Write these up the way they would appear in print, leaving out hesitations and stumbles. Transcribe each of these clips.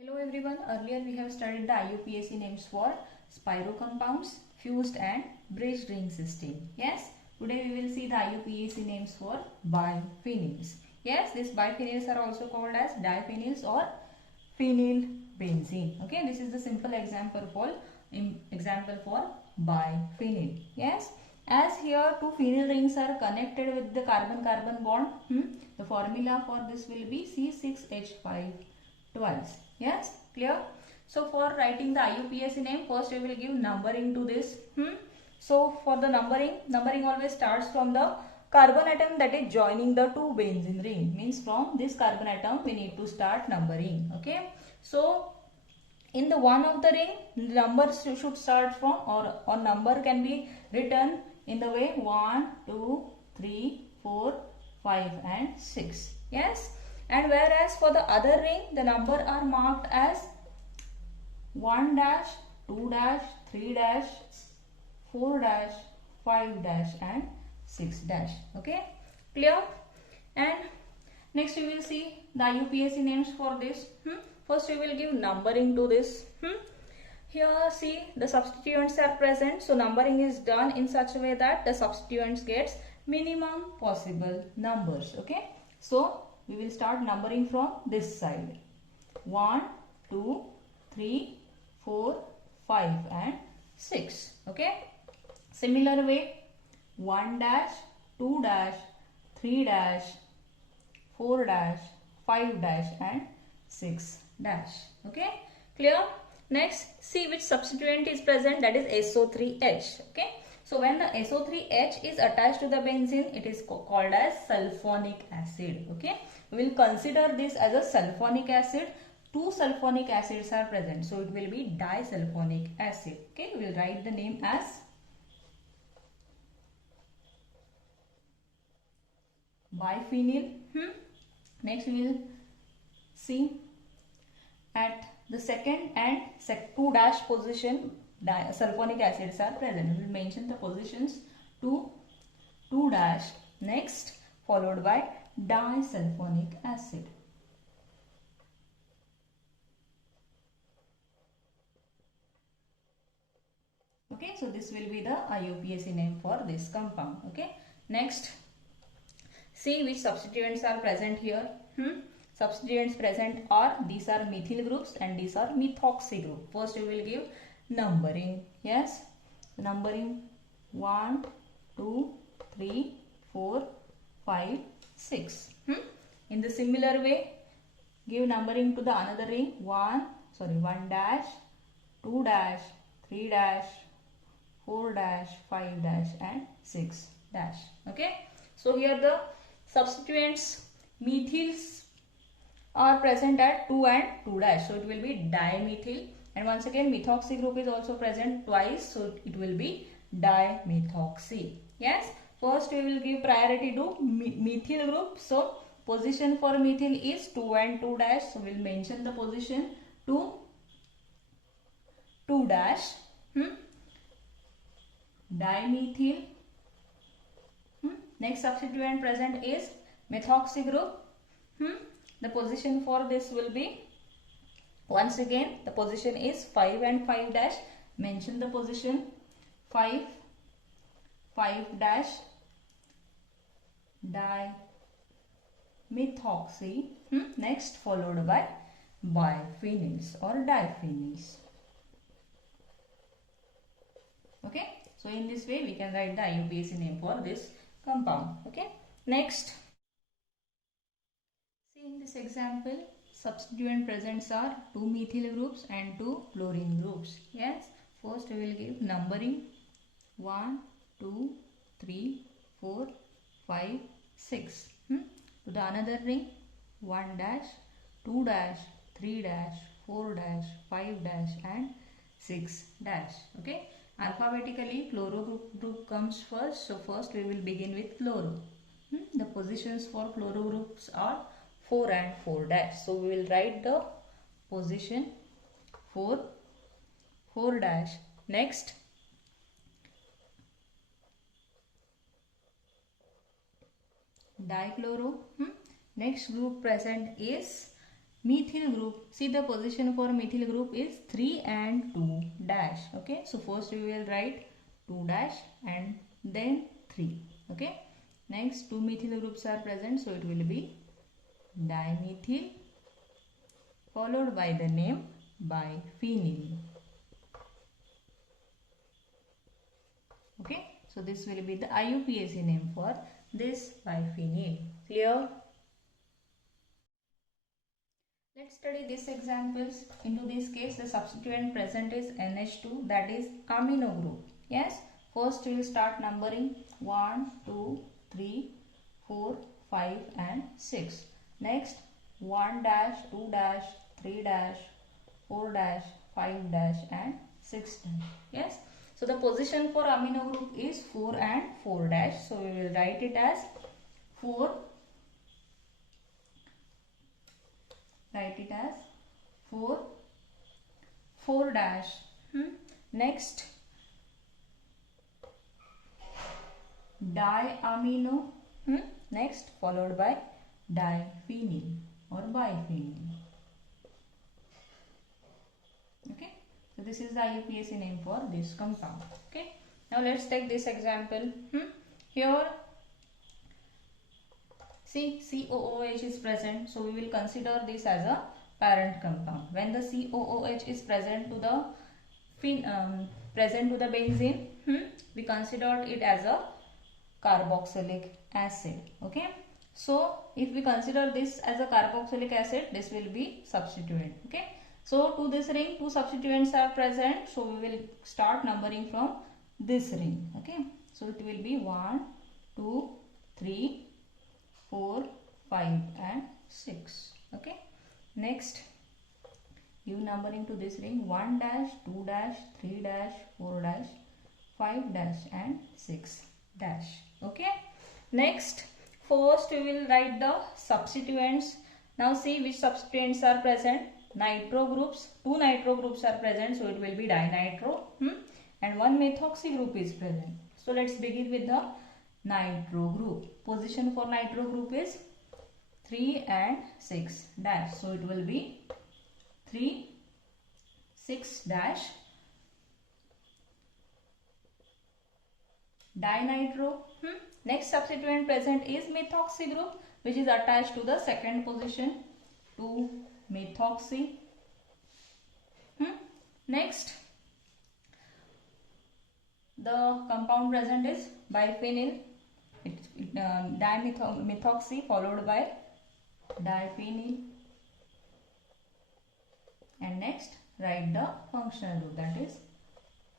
Hello everyone, earlier we have studied the IUPAC names for spiro compounds, fused and bridged ring system. Yes, today we will see the IUPAC names for biphenyls. Yes, these biphenyls are also called as diphenyls or phenylbenzene. Okay, this is the simple example for biphenyl. Yes, as here two phenyl rings are connected with the carbon-carbon bond, the formula for this will be C6H5 twice. Yes, clear? So for writing the IUPAC name, first we will give numbering to this. So for the numbering always starts from the carbon atom that is joining the two benzene ring. Means from this carbon atom we need to start numbering. Okay. So in the one of the ring, numbers should start from or number can be written in the way 1, 2, 3, 4, 5 and 6. Yes. And whereas for the other ring, the number are marked as 1 dash, 2 dash, 3 dash, 4 dash, 5 dash and 6 dash. Okay, clear? And next we will see the IUPAC names for this. First we will give numbering to this. Here see the substituents are present. So numbering is done in such a way that the substituents gets minimum possible numbers. Okay, so we will start numbering from this side. 1, 2, 3, 4, 5 and 6. Okay. Similar way 1 dash, 2 dash, 3 dash, 4 dash, 5 dash and 6 dash. Okay. Clear? Next see which substituent is present, that is SO3H. Okay. So when the SO3H is attached to the benzene, it is called as sulfonic acid. Okay. We will consider this as a sulfonic acid. Two sulfonic acids are present. So it will be disulfonic acid. Okay. We will write the name as biphenyl. Next we will see at the second and 2 dash position sulfonic acids are present. We will mention the positions 2 dash, next followed by disulfonic acid. Okay, so this will be the IUPAC name for this compound. Okay, next see which substituents are present here. Substituents present are, these are methyl groups and these are methoxy group. First we will give numbering. Yes, numbering 1, 2, 3, 4, 5, 6. In the similar way, give numbering to the another ring. 1 dash, 2 dash, 3 dash, 4 dash, 5 dash and 6 dash. Okay. So here the substituents methyls are present at 2 and 2 dash. So it will be dimethyl. And once again methoxy group is also present twice. So it will be dimethoxy. Yes. First we will give priority to methyl group. So position for methyl is 2 and 2 dash. So we will mention the position to 2 dash. Dimethyl. Next substituent present is methoxy group. The position for this will be, once again the position is 5 and 5 dash. Mention the position 5 dash dimethoxy. Next followed by biphenyls or diphenyls. Okay. So in this way we can write the IUPAC name for this compound. Okay. Next, see in this example substituent presents are 2 methyl groups and 2 chlorine groups. Yes. First we will give numbering 1, 2, 3, 4, 5, 6. To the another ring 1 dash, 2 dash, 3 dash, 4 dash, 5 dash and 6 dash. Okay. Alphabetically chloro group comes first. So first we will begin with chloro. The positions for chloro groups are 4 and 4 dash. So we will write the position 4 dash. Next dichloro. Next group present is methyl group, see the position for methyl group is 3 and 2 dash. Okay, so first we will write 2 dash and then 3. Okay, next 2 methyl groups are present, so it will be dimethyl followed by the name biphenyl. Okay, so this will be the IUPAC name for this biphenyl. Clear? Let's study these examples. Into this case, the substituent present is NH2, that is amino group. Yes, first we will start numbering 1, 2, 3, 4, 5 and 6. Next 1 dash, 2 dash, 3 dash, 4 dash, 5 dash and 6 dash. Yes, so the position for amino group is 4 and 4 dash. So we will write it as 4. Write it as 4, 4 dash. Next diamino. Next followed by diphenyl or biphenyl. Okay, so this is the IUPAC name for this compound. Okay, now let's take this example. Here see COOH is present, so we will consider this as a parent compound. When the COOH is present to the benzene, we consider it as a carboxylic acid. Okay, so if we consider this as a carboxylic acid, this will be substituent. Okay, so to this ring 2 substituents are present, so we will start numbering from this ring. Okay, so it will be 1, 2, 3, 4, 5 and 6. Okay, next give numbering to this ring 1 dash, 2 dash, 3 dash, 4 dash, 5 dash and 6 dash. Okay, next first we will write the substituents. Now see which substituents are present. Nitro groups, 2 nitro groups are present, so it will be dinitro, and 1 methoxy group is present. So let's begin with the nitro group. Position for nitro group is 3 and 6 dash, so it will be 3, 6 dash. Dinitro. Next substituent present is methoxy group, which is attached to the second position, 2 methoxy. Next the compound present is biphenyl, dimethoxy followed by diphenyl, and next write the functional group, that is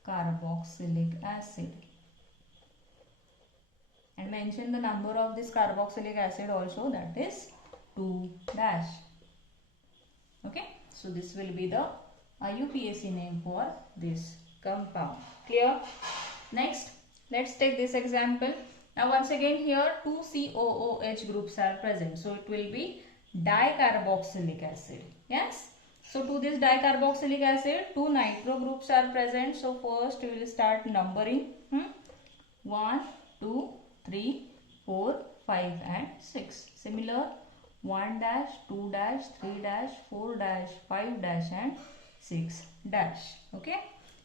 carboxylic acid, and mention the number of this carboxylic acid also, that is 2 dash. Okay, so this will be the IUPAC name for this compound. Clear? Next let's take this example. Now once again here 2 COOH groups are present, so it will be dicarboxylic acid. Yes, so to this dicarboxylic acid 2 nitro groups are present, so first we will start numbering 1, 2, 3, 4, 5 and 6. Similar 1 dash, 2 dash, 3 dash, 4 dash, 5 dash and 6 dash. Okay,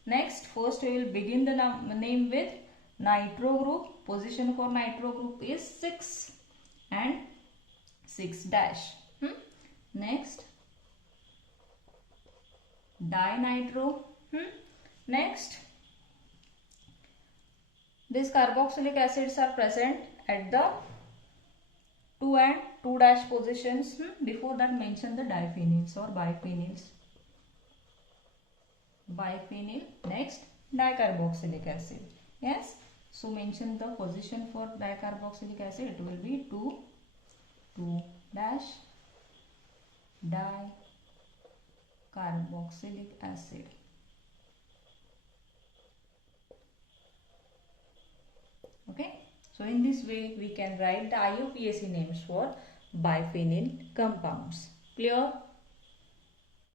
next first we will begin the name with nitro group. Position for nitro group is 6 and 6 dash. Next dinitro. Next these carboxylic acids are present at the 2 and 2 dash positions. Before that mention the diphenyls or biphenyls. Biphenyl. Next dicarboxylic acid. Yes, so mention the position for dicarboxylic acid, it will be 2, 2 dash dicarboxylic acid. Okay, so in this way we can write the IUPAC names for biphenyl compounds. Clear?